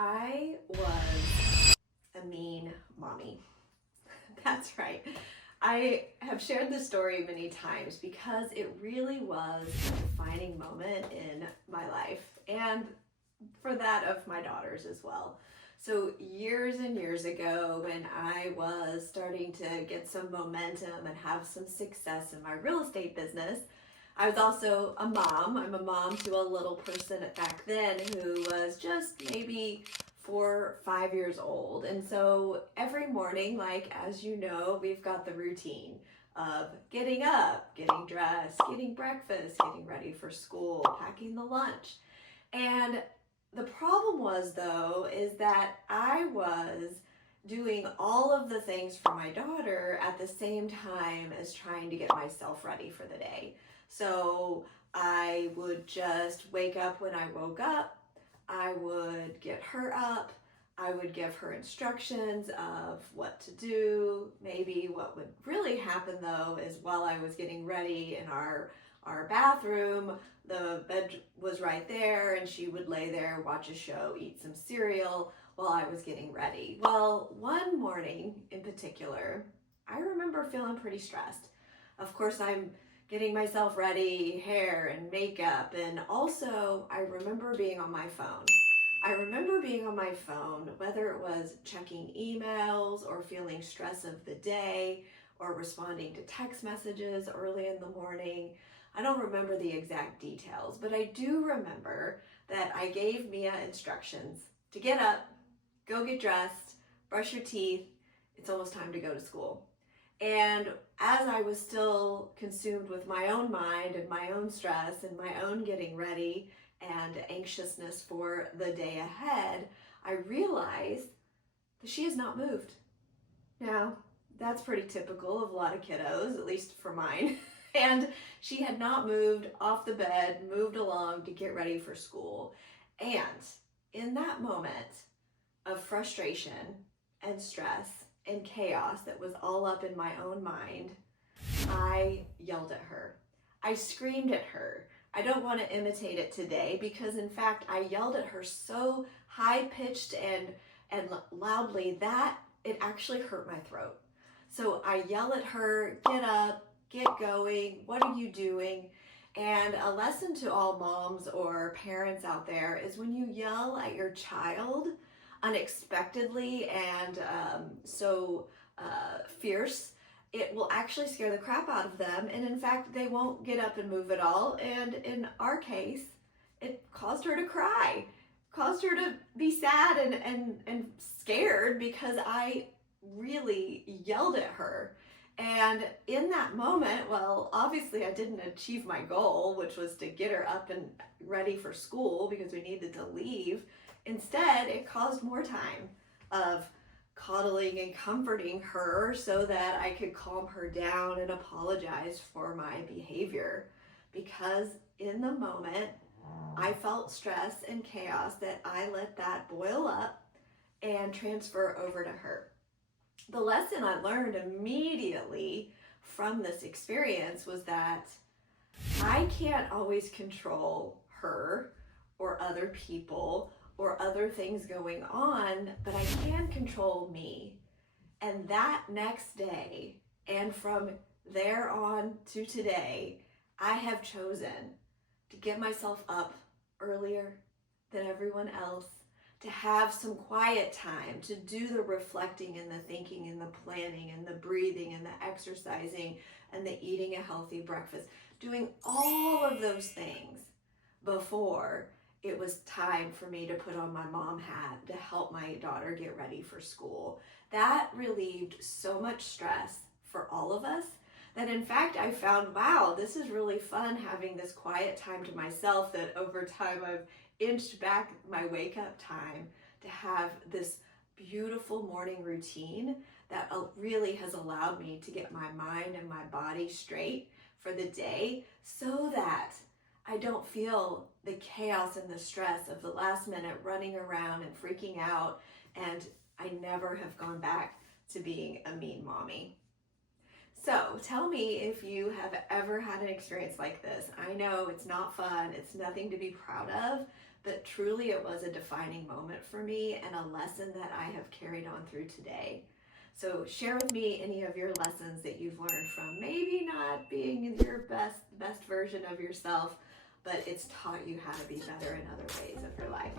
I was a mean mommy. That's right. I have shared this story many times because it really was a defining moment in my life and for that of my daughters as well. So years and years ago, when I was starting to get some momentum and have some success in my real estate business, I was also a mom. I'm a mom to a little person back then who was just maybe 4, 5 years old. And so every morning, like as you know, we've got the routine of getting up, getting dressed, getting breakfast, getting ready for school, packing the lunch. And the problem was, though, is that I was doing all of the things for my daughter at the same time as trying to get myself ready for the day. So I would just wake up when I woke up. I would get her up. I would give her instructions of what to do. Maybe what would really happen, though, is while I was getting ready in our bathroom, the bed was right there and she would lay there, watch a show, eat some cereal while I was getting ready. Well, one morning in particular, I remember feeling pretty stressed. Of course, I'm getting myself ready, hair and makeup, and also I remember being on my phone. Whether it was checking emails or feeling stress of the day or responding to text messages early in the morning. I don't remember the exact details, but I do remember that I gave Mia instructions to get up, go get dressed, brush your teeth. It's almost time to go to school. And as I was still consumed with my own mind and my own stress and my own getting ready and anxiousness for the day ahead, I realized that she has not moved. Now, that's pretty typical of a lot of kiddos, at least for mine. And she had not moved off the bed, moved along to get ready for school. And in that moment of frustration and stress and chaos that was all up in my own mind, I yelled at her. I screamed at her. I don't want to imitate it today because, in fact, I yelled at her so high-pitched and loudly that it actually hurt my throat. So I yell at her, get up, get going, what are you doing? And a lesson to all moms or parents out there is when you yell at your child unexpectedly and so fierce, it will actually scare the crap out of them. And in fact, they won't get up and move at all. And in our case, it caused her to cry, caused her to be sad and scared because I really yelled at her. And in that moment, well, obviously I didn't achieve my goal, which was to get her up and ready for school because we needed to leave. Instead, it caused more time of coddling and comforting her so that I could calm her down and apologize for my behavior. Because in the moment, I felt stress and chaos that I let that boil up and transfer over to her. The lesson I learned immediately from this experience was that I can't always control her or other people or other things going on, but I can control me. And that next day, and from there on to today, I have chosen to get myself up earlier than everyone else, to have some quiet time, to do the reflecting and the thinking and the planning and the breathing and the exercising and the eating a healthy breakfast, doing all of those things before it was time for me to put on my mom hat to help my daughter get ready for school. That relieved so much stress for all of us that in fact I found, wow, this is really fun having this quiet time to myself, that over time I've inched back my wake up time to have this beautiful morning routine that really has allowed me to get my mind and my body straight for the day so that I don't feel the chaos and the stress of the last minute running around and freaking out, and I never have gone back to being a mean mommy. So tell me if you have ever had an experience like this. I know it's not fun, it's nothing to be proud of, but truly it was a defining moment for me and a lesson that I have carried on through today. So share with me any of your lessons that you've learned from maybe not being your best version of yourself, but it's taught you how to be better in other ways of your life.